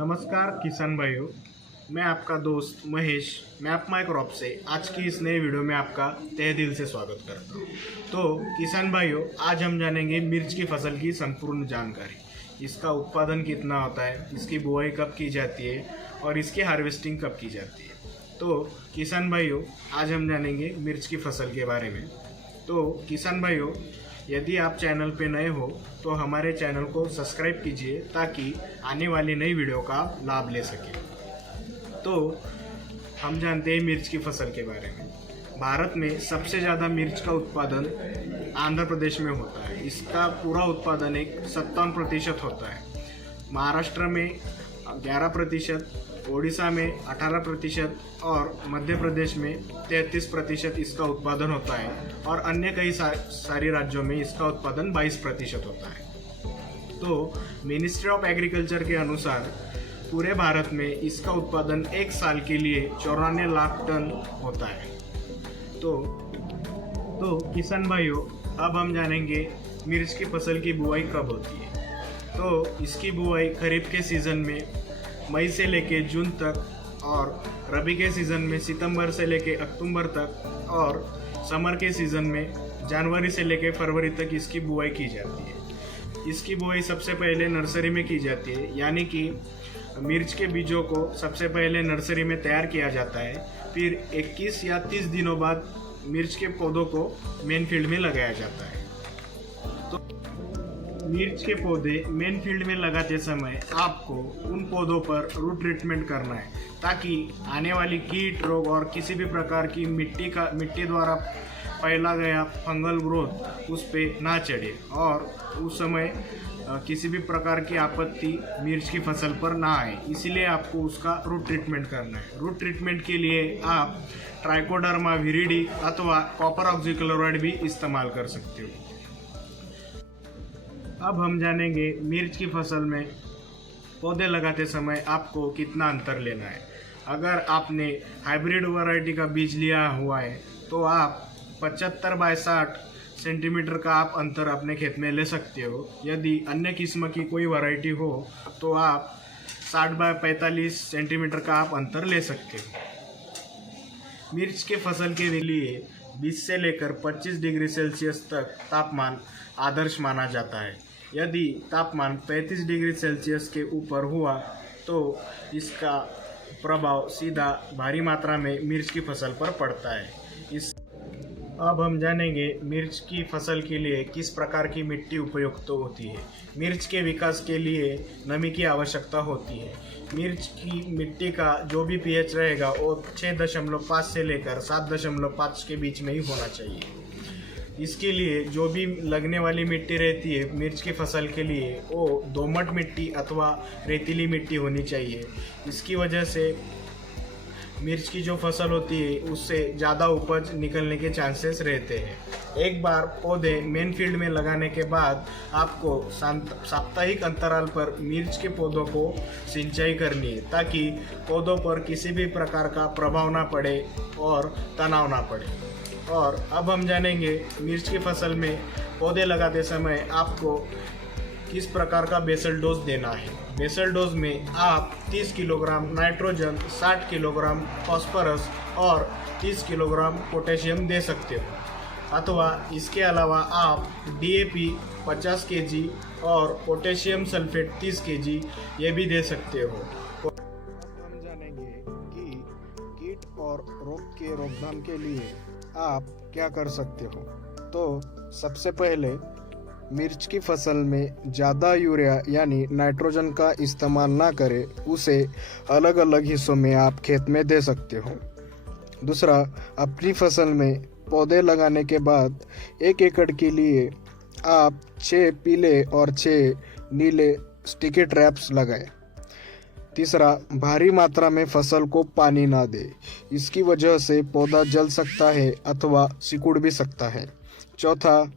नमस्कार किसान भाइयों, मैं आपका दोस्त महेश मैप माई क्रॉप से आज की इस नए वीडियो में आपका तहे दिल से स्वागत करता हूँ। तो किसान भाइयों, आज हम जानेंगे मिर्च की फसल की संपूर्ण जानकारी। इसका उत्पादन कितना होता है, इसकी बुआई कब की जाती है और इसकी हार्वेस्टिंग कब की जाती है। तो किसान भाइयों, आज हम जानेंगे मिर्च की फसल के बारे में। तो किसान भाइयों, यदि आप चैनल पे नए हो तो हमारे चैनल को सब्सक्राइब कीजिए ताकि आने वाली नई वीडियो का लाभ ले सकें। तो हम जानते हैं मिर्च की फसल के बारे में। भारत में सबसे ज़्यादा मिर्च का उत्पादन आंध्र प्रदेश में होता है। इसका पूरा उत्पादन 57% होता है। महाराष्ट्र में 11%, ओडिशा में 18% और मध्य प्रदेश में 33% इसका उत्पादन होता है और अन्य कई सारे राज्यों में इसका उत्पादन 22% होता है। तो मिनिस्ट्री ऑफ एग्रीकल्चर के अनुसार पूरे भारत में इसका उत्पादन एक साल के लिए 94 लाख टन होता है। तो किसान भाइयों, अब हम जानेंगे मिर्च की फसल की बुआई कब होती है। तो इसकी बुआई खरीफ के सीज़न में मई से लेके जून तक और रबी के सीज़न में सितंबर से लेके अक्टूबर तक और समर के सीज़न में जनवरी से लेके फरवरी तक इसकी बुआई की जाती है। इसकी बुआई सबसे पहले नर्सरी में की जाती है, यानी कि मिर्च के बीजों को सबसे पहले नर्सरी में तैयार किया जाता है। फिर 21 या 30 दिनों बाद मिर्च के पौधों को मेन फील्ड में लगाया जाता है। मिर्च के पौधे मेन फील्ड में लगाते समय आपको उन पौधों पर रूट ट्रीटमेंट करना है ताकि आने वाली कीट रोग और किसी भी प्रकार की मिट्टी द्वारा फैला गया फंगल ग्रोथ उस पे ना चढ़े और उस समय किसी भी प्रकार की आपत्ति मिर्च की फसल पर ना आए। इसीलिए आपको उसका रूट ट्रीटमेंट करना है। रूट ट्रीटमेंट के लिए आप ट्राइकोडर्मा विरिडी अथवा कॉपर ऑक्सीक्लोराइड भी इस्तेमाल कर सकते हो। अब हम जानेंगे मिर्च की फसल में पौधे लगाते समय आपको कितना अंतर लेना है। अगर आपने हाइब्रिड वैरायटी का बीज लिया हुआ है तो आप 75 बाय 60 सेंटीमीटर का आप अंतर अपने खेत में ले सकते हो। यदि अन्य किस्म की कोई वैरायटी हो तो आप 60 बाय 45 सेंटीमीटर का आप अंतर ले सकते हो। मिर्च के फसल के लिए 20 से लेकर 25 डिग्री सेल्सियस तक तापमान आदर्श माना जाता है। यदि तापमान 35 डिग्री सेल्सियस के ऊपर हुआ तो इसका प्रभाव सीधा भारी मात्रा में मिर्च की फसल पर पड़ता है। अब हम जानेंगे मिर्च की फसल के लिए किस प्रकार की मिट्टी उपयुक्त होती है। मिर्च के विकास के लिए नमी की आवश्यकता होती है। मिर्च की मिट्टी का जो भी पीएच रहेगा वो 6.5 से लेकर 7.5 के बीच में ही होना चाहिए। इसके लिए जो भी लगने वाली मिट्टी रहती है मिर्च की फसल के लिए वो दोमट मिट्टी अथवा रेतीली मिट्टी होनी चाहिए। इसकी वजह से मिर्च की जो फसल होती है उससे ज़्यादा उपज निकलने के चांसेस रहते हैं। एक बार पौधे मेन फील्ड में लगाने के बाद आपको साप्ताहिक अंतराल पर मिर्च के पौधों को सिंचाई करनी है ताकि पौधों पर किसी भी प्रकार का प्रभाव ना पड़े और तनाव ना पड़े। और अब हम जानेंगे मिर्च की फसल में पौधे लगाते समय आपको किस प्रकार का बेसल डोज देना है। बेसल डोज में आप 30 किलोग्राम नाइट्रोजन, 60 किलोग्राम फॉस्फोरस और 30 किलोग्राम पोटेशियम दे सकते हो। अथवा इसके अलावा आप डीएपी 50 केजी और पोटेशियम सल्फेट 30 केजी ये भी दे सकते हो। हम जानेंगे कि कीट और रोग के रोकथाम के लिए आप क्या कर सकते हो। तो सबसे पहले मिर्च की फसल में ज़्यादा यूरिया यानी नाइट्रोजन का इस्तेमाल ना करें, उसे अलग अलग हिस्सों में आप खेत में दे सकते हो। दूसरा, अपनी फसल में पौधे लगाने के बाद 1 एकड़ के लिए आप 6 पीले और 6 नीले स्टिकी ट्रैप्स लगाएं। तीसरा, भारी मात्रा में फसल को पानी ना दे, इसकी वजह से पौधा जल सकता है अथवा सिकुड़ भी सकता है। चौथा,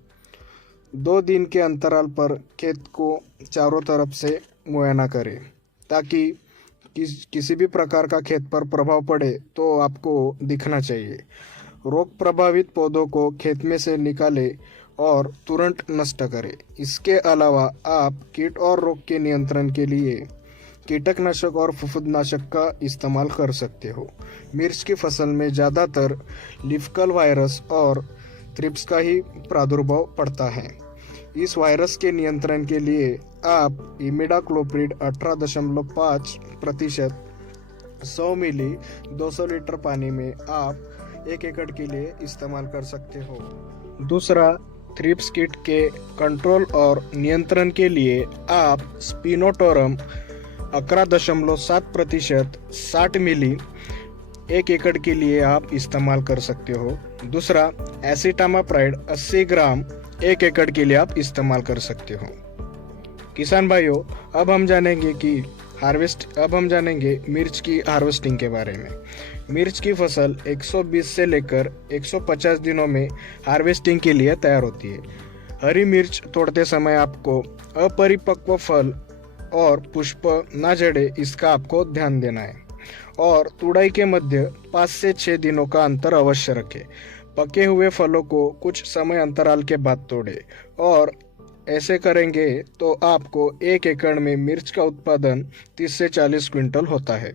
2 दिन के अंतराल पर खेत को चारों तरफ से मुआयना करें ताकि किसी भी प्रकार का खेत पर प्रभाव पड़े तो आपको दिखना चाहिए। रोग प्रभावित पौधों को खेत में से निकालें और तुरंत नष्ट करें। इसके अलावा आप कीट और रोग के नियंत्रण के लिए कीटकनाशक और फफूंदनाशक का इस्तेमाल कर सकते हो। मिर्च की फसल में ज़्यादातर लीफ कर्ल वायरस और थ्रिप्स का ही प्रादुर्भाव पड़ता है। इस वायरस के नियंत्रण के लिए आप इमिडाक्लोप्रिड 18.5% 100 मिली 200 लीटर पानी में आप 1 एकड़ के लिए इस्तेमाल कर सकते हो। दूसरा, थ्रिप्स कीट के कंट्रोल और नियंत्रण के लिए आप स्पिनोटोरम 11.7% 60 मिली 1 एकड़ के लिए आप इस्तेमाल कर सकते हो। दूसरा, एसिटामाप्राइड 80 ग्राम 1 एकड़ के लिए आप इस्तेमाल कर सकते हो। किसान भाइयों, अब हम जानेंगे मिर्च की हार्वेस्टिंग के बारे में। मिर्च की फसल 120 से लेकर 150 दिनों में हार्वेस्टिंग के लिए तैयार होती है। हरी मिर्च तोड़ते समय आपको अपरिपक्व फल और पुष्प ना झड़े, इसका आपको ध्यान देना है। और तुड़ाई के मध्य 5 से 6 दिनों का अंतर अवश्य रखें। पके हुए फलों को कुछ समय अंतराल के बाद तोड़ें, और ऐसे करेंगे तो आपको 1 एकड़ में मिर्च का उत्पादन 30 से 40 क्विंटल होता है।